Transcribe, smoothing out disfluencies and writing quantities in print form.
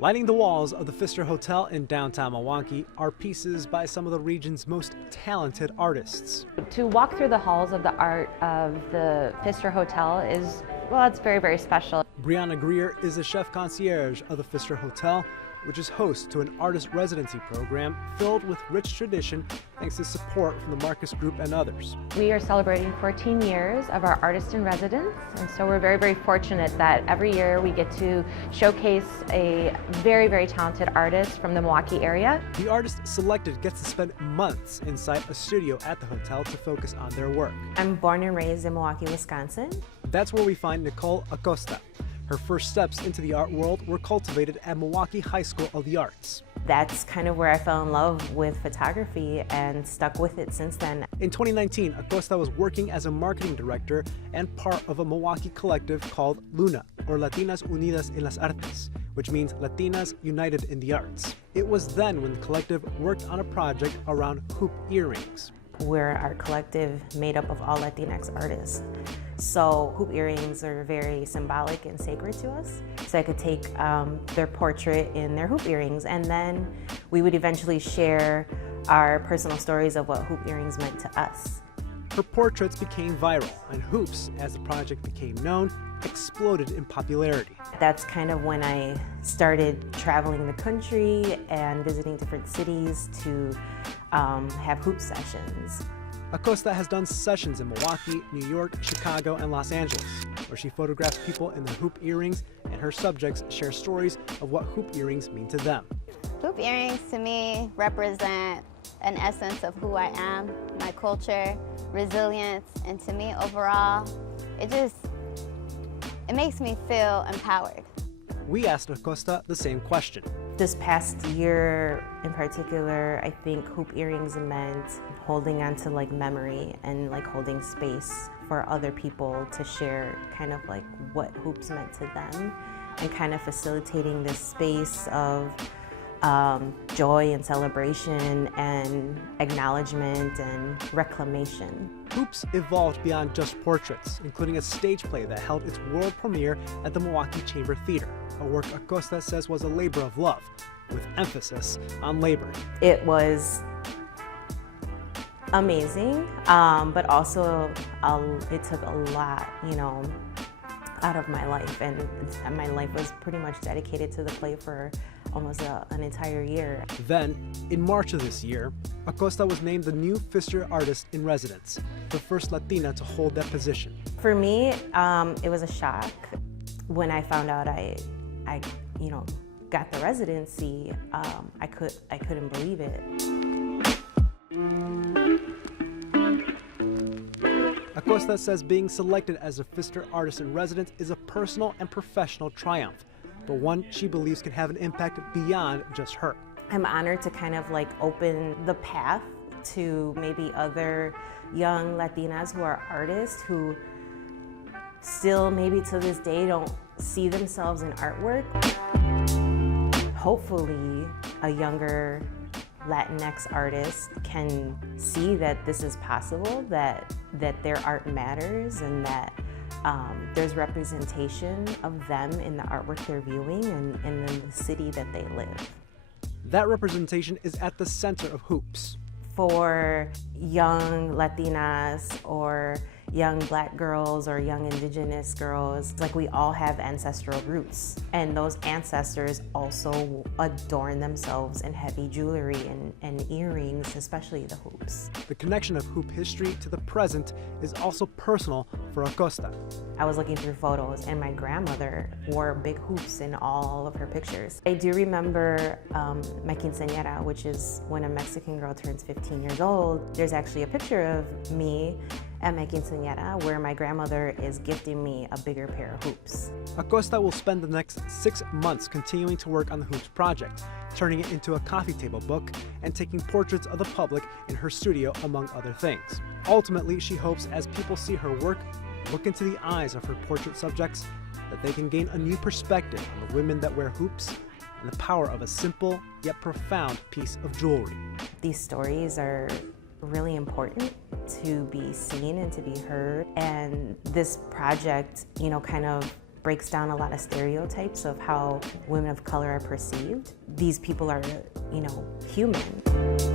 Lining the walls of the Pfister Hotel in downtown Milwaukee are pieces by some of the region's most talented artists. To walk through the halls of the art of the Pfister Hotel is, well, it's very, very special. Brianna Greer is the chef concierge of the Pfister Hotel, which is host to an artist residency program filled with rich tradition thanks to support from the Marcus Group and others. We are celebrating 14 years of our artist in residence, and so we're very, very fortunate that every year we get to showcase a very, very talented artist from the Milwaukee area. The artist selected gets to spend months inside a studio at the hotel to focus on their work. I'm born and raised in Milwaukee, Wisconsin. That's where we find Nicole Acosta. Her first steps into the art world were cultivated at Milwaukee High School of the Arts. That's kind of where I fell in love with photography and stuck with it since then. In 2019, Acosta was working as a marketing director and part of a Milwaukee collective called LUNA, or Latinas Unidas en las Artes, which means Latinas United in the Arts. It was then when the collective worked on a project around hoop earrings. We're our collective made up of all Latinx artists. So hoop earrings are very symbolic and sacred to us. So I could take their portrait in their hoop earrings, and then we would eventually share our personal stories of what hoop earrings meant to us. Her portraits became viral, and hoops, as the project became known, exploded in popularity. That's kind of when I started traveling the country and visiting different cities to have hoop sessions. Acosta has done sessions in Milwaukee, New York, Chicago, and Los Angeles, where she photographs people in their hoop earrings, and her subjects share stories of what hoop earrings mean to them. Hoop earrings to me represent an essence of who I am, my culture, resilience, and to me overall, it makes me feel empowered. We asked Acosta the same question. This past year in particular, I think hoop earrings meant holding on to like memory and like holding space for other people to share kind of like what hoops meant to them, and kind of facilitating this space of joy and celebration and acknowledgement and reclamation. Hoops evolved beyond just portraits, including a stage play that held its world premiere at the Milwaukee Chamber Theater, a work Acosta says was a labor of love, with emphasis on labor. It was amazing, but also it took a lot, out of my life, and my life was pretty much dedicated to the play for almost an entire year. Then, in March of this year, Acosta was named the new Pfister Artist in Residence, the first Latina to hold that position. For me, it was a shock when I found out I got the residency. I couldn't believe it. Acosta says being selected as a Pfister Artist in Residence is a personal and professional triumph, but one she believes can have an impact beyond just her. I'm honored to kind of like open the path to maybe other young Latinas who are artists who still maybe to this day don't see themselves in artwork. Hopefully a younger Latinx artist can see that this is possible, that their art matters, and that there's representation of them in the artwork they're viewing and in the city that they live. That representation is at the center of hoops. For young Latinas or young Black girls or young Indigenous girls, like we all have ancestral roots, and those ancestors also adorn themselves in heavy jewelry and earrings, especially the hoops. The connection of hoop history to the present is also personal for Acosta. I was looking through photos, and my grandmother wore big hoops in all of her pictures. I do remember my quinceañera, which is when a Mexican girl turns 15 years old. There's actually a picture of me at my quinceañera where my grandmother is gifting me a bigger pair of hoops. Acosta will spend the next 6 months continuing to work on the Hoops project, turning it into a coffee table book and taking portraits of the public in her studio, among other things. Ultimately, she hopes as people see her work, look into the eyes of her portrait subjects, that they can gain a new perspective on the women that wear hoops and the power of a simple yet profound piece of jewelry. These stories are really important to be seen and to be heard, and this project, kind of breaks down a lot of stereotypes of how women of color are perceived. These people are, you know, human.